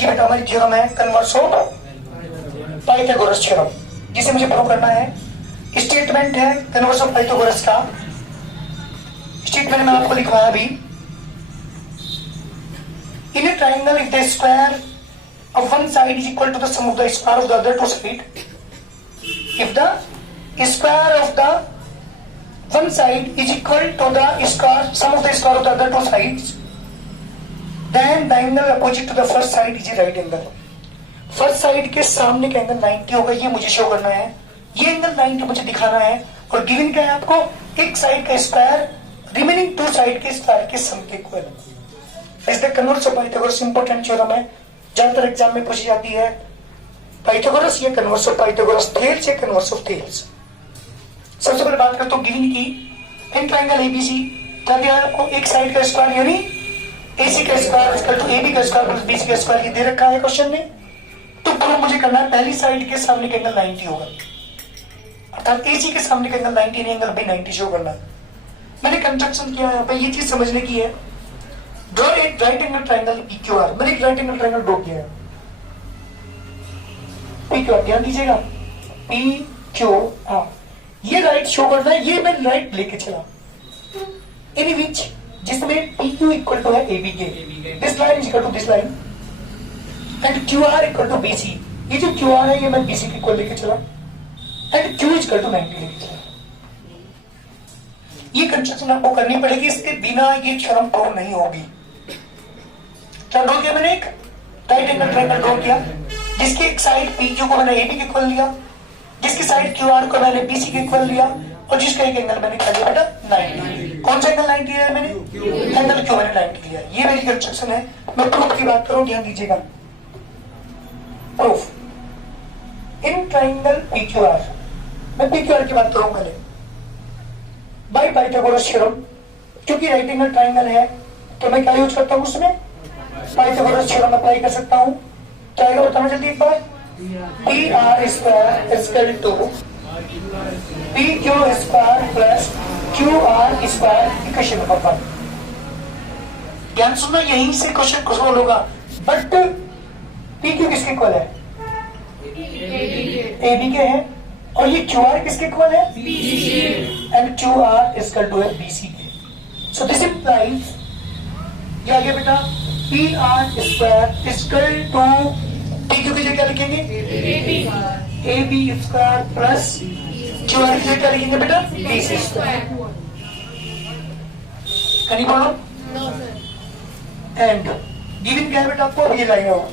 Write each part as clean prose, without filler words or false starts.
ये बेटा हमारी थ्योरम है कन्वर्स ऑफ पाइथागोरस थ्योरम, जिसे मुझे प्रूव करना है। स्टेटमेंट है कन्वर्स ऑफ पाइथागोरस का। स्टेटमेंट में आपको लिखवाया अभी, in a triangle if the square of one side is equal to the sum of the square of the other two side, if the square of the one side is equal to the square sum of the square of the other two sides, then the angle opposite to the first side is a right angle. First side के सामने का angle 90 होगा, ये मुझे show करना है। ये angle 90 मुझे दिखाना है। और गिवन क्या है आपको, एक साइड का स्क्वायर रिमेनिंग टू साइड के स्क्वायर के सम के इक्वल। इस the converse of Pythagoras important theorem है, ज्यादातर एग्जाम में पूछी जाती है। पाइथागोरस ये कन्वर्स ऑफ पाइथागोरस, थेल्स ये कन्वर्स ऑफ थेल्स। सबसे पहले बात करता हूँ गिवन की। इन ट्राइंगल एबीसी क्या दिया है आपको, एक साइड का स्क्वायर यानी एसी का स्क्वायर इक्वल टू एबी का स्क्वायर प्लस बीसी का स्क्वायर, ये दे रखा है क्वेश्चन में। तो प्रूव मुझे करना है पहली साइड के सामने का एंगल 90 होगा, अर्थात एसी के सामने का एंगल 90 नहीं, एंगल भी 90 शो करना है। मैंने कंस्ट्रक्शन किया है, ये चीज समझने की है। Draw a right angle triangle PQR, मैंने एक राइट एंगल ट्राइंगल ड्रॉ किया है पीक्यूआर, ध्यान दीजिएगा पीक्यूआर। ये राइट शो करना है, ये मैं राइट लेके चला इन विच जिसमें PQ इक्वल टू है AB के, this line is equal to this line and QR equal to BC। ये जो QR है ये मैं BC के इक्वल लेके चला एंड Q इक्वल टू 90 लेके चला। ये कंस्ट्रक्शन आपको करनी पड़ेगी, इसके बिना ये थ्योरम प्रूव नहीं होगी। क्या ड्रॉ किया मैंने, एक राइट एंगल ट्रायंगल ड्रॉ किया जिसकी एक साइड PQ को मैंने AB के इक्वल लिया, जिसकी साइड QR को मैंने BC के इक्वल लिया और जिसका एक एंगल मैंने कर लिया बेटा 90। कौन सा एंगल 90 है मैंने, एंगल Q मैंने 90 लिया। ये मेरी कंस्ट्रक्शन है। मैं प्रूफ की बात करूं, ध्यान दीजिएगा। प्रूफ इन ट्राइंगल PQR, मैं PQR की बात करूं पहले बाय पाइथागोरस थ्योरम। क्योंकि राइट एंगल ट्राइंगल है तो मैं क्या यूज करता हूं, उसमें पाइथागोरस थ्योरम अप्लाई कर सकता हूं। क्या आएगा बताना जल्दी एक बार, PR square equal to PQ square plus QR square, equation number 1। ध्यान सुनना, यहीं से क्वेश्चन को सॉल्व होगा। बट PQ किसके इक्वल है, AB के है, और ये QR किसके इक्वल है, एंड QR इक्वल टू है BC के। सो दिस इंप्लाइज, ये आ गया बेटा PR square equal to PQ के लिए क्या लिखेंगे, AB स्क्वायर प्लस QR के लिए क्या लिखेंगे बेटा, BC स्क्वायर। कहीं बोलो एंड गिवन क्या है बेटा आपको, ये लाइन हो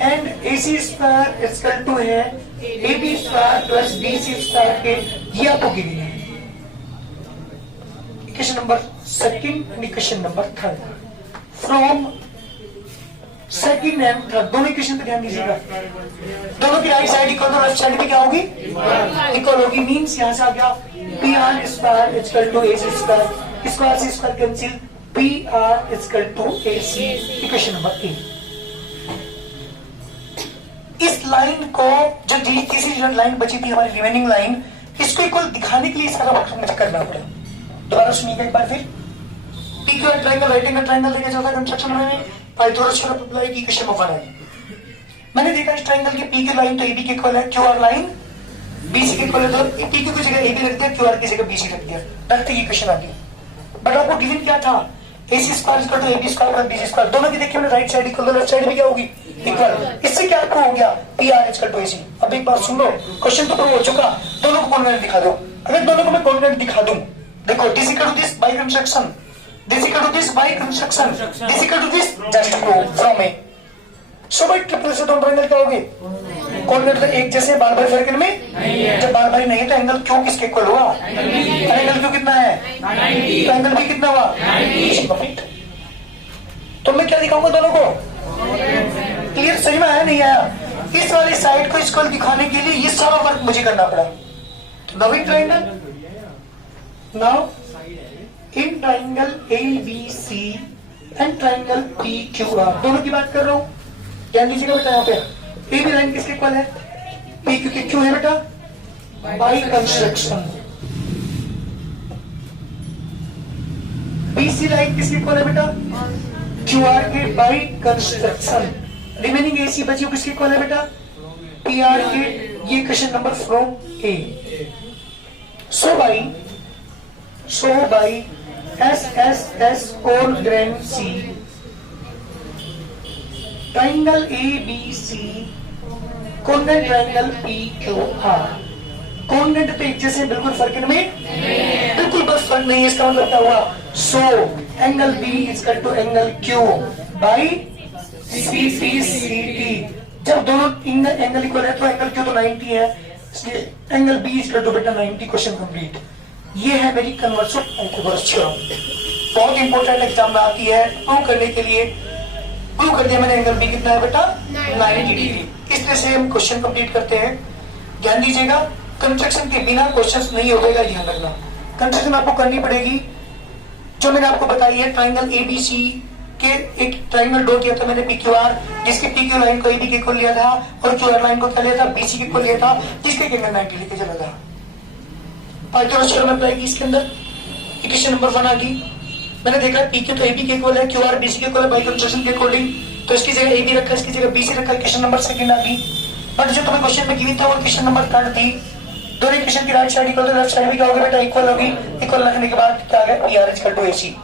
and AC square equal to है AB square plus BC square के, ये आपको गिवन है। Equation number 2 and equation number 3 from second and third, दोनों इक्वेशन पे ध्यान दीजिएगा। दोनों की राइट साइड इक्वल तो लेफ्ट साइड भी क्या होगी, इक्वल होगी। मींस यहां से आ गया PR square equal to AC square, square से square cancel, PR equal to AC। Equation number 3। इस लाइन को जो तीसरी लाइन बची थी हमारी रिमेनिंग लाइन, इसको इक्वल दिखाने के लिए सारा वर्क मुझे करना पड़ा। दोबारा सुनिएगा एक बार फिर। PQ triangle right angle triangle लेके चलता है कंस्ट्रक्शन में, पाइथागोरस थ्योरम अप्लाई की, इक्वेशन नंबर 1 है। मैंने देखा इस ट्रायंगल की PQ लाइन तो AB के इक्वल है, QR लाइन BC के इक्वल है, तो PQ की जगह AB रख दिया, QR की जगह BC रख दिया, डायरेक्ट इक्वेशन आ गई। बट आपको गिवन क्या था, AC square equal to AB square plus BC square, दोनों की देखिए मैंने right side equal, left side भी क्या होगी इक्वल। इससे क्या आपको हो गया, PR इक्वल टू AC। अब एक बात सुन लो, क्वेश्चन तो प्रूव हो चुका, दोनों को कोऑर्डिनेट दिखा दो। अगर दोनों को मैं कोऑर्डिनेट दिखा दूं, देखो this equal to this by construction, this equal to this by construction, this equal to this just prove from A। सो भाई ट्रिपल से दोनों एंगल क्या होंगे, कोऑर्डिनेट एक जैसे, बार बार सर्किल में जब बार बार नहीं है तो एंगल क्यों किसके इक्वल हुआ, एंगल क्यों कितना है 90, तो एंगल भी कितना हुआ 90। तो मैं क्या दिखाऊंगा दोनों को, क्लियर सही में आया नहीं आया। इस वाली साइड को इक्वल दिखाने के लिए ये सारा वर्क मुझे करना पड़ा। Now in triangle, now in triangle ABC and triangle PQR, दोनों की बात कर रहा हूं, ध्यान दीजिएगा बेटा। यहाँ पे AB लाइन किसके इक्वल है, PQ के, क्यों है बेटा बाय कंस्ट्रक्शन। BC लाइन किसके इक्वल है बेटा, QR के by construction. Remaining A C बची किसके इक्वल है बेटा? पी आर के। ये question number from A. So by S S S congruency triangle A B C coordinate triangle P Q R. Coordinate पे एक जैसे बिल्कुल फर्क इनमें बिल्कुल बस फर्क नहीं है। इसका मतलब क्या हुआ? So angle B is equal to angle Q by C P C T. जब दोनों एंगल इक्वल है तो एंगल क्यू तो 90 है, इसलिए angle B is equal to बेटा 90। Question complete. ये है मेरी कन्वर्स ऑफ पाइथागोरस थ्योरम। बहुत इंपॉर्टेंट एग्जाम में आती है प्रूव करने के लिए। प्रूव कर दिया मैंने एंगल बी कितना है बेटा? 90 डिग्री। इस तरह से हम क्वेश्चन कंप्लीट करते हैं। ध्यान दीजिएगा, कंस्ट्रक्शन के बिना क्वेश्चन नहीं हो जाएगा, ध्यान रखना। कंस्ट्रक्शन आपको करनी पड़ेगी जो मैंने आपको बताई है। ट्राइंगल एबीसी के एक ट्राइंगल ड्रॉ किया था मैंने पी क्यू आर, जिसके पी क्यू लाइन को एबी के इक्वल लिया था और क्यू आर लाइन को क्या लिया था? बीसी के इक्वल लिया था, जिसके एंगल 90 लेके चला था। पाइथागोरस थ्योरम अप्लाई की इसके अंदर। इक्वेशन नंबर 1 आ गई। मैंने देखा पी क्यू तो एबी के इक्वल है, क्यू आर बीसी के इक्वल है बाई कंस्ट्रक्शन के अकॉर्डिंग, तो इसकी जगह एबी रखा, इसकी जगह बीसी रखा। इक्वेशन नंबर 2 आ गई। बट जो तुम्हें क्वेश्चन में गिवी था वो इक्वेशन नंबर 3 थी। दोनों इक्वेशन की राइट साइड इक्वल तो लेफ्ट साइड भी क्या होगा बेटा? इक्वल होगी। इक्वल रखने के बाद क्या आ गया? P R is equal to AC.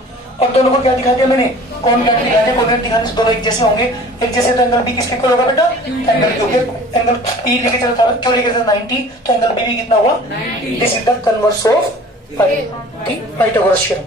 और दोनों को क्या दिखा दिया मैंने? कोऑर्डिनेट दिखा दिया। कोऑर्डिनेट दिखाने से दोनों एक जैसे होंगे। एक जैसे तो एंगल बी किसके इक्वल होगा बेटा? एंगल क्यू के। एंगल पी लेके चला था, क्यू लेके चला 90, तो एंगल बी भी कितना हुआ? This is the converse of Pythagoras theorem.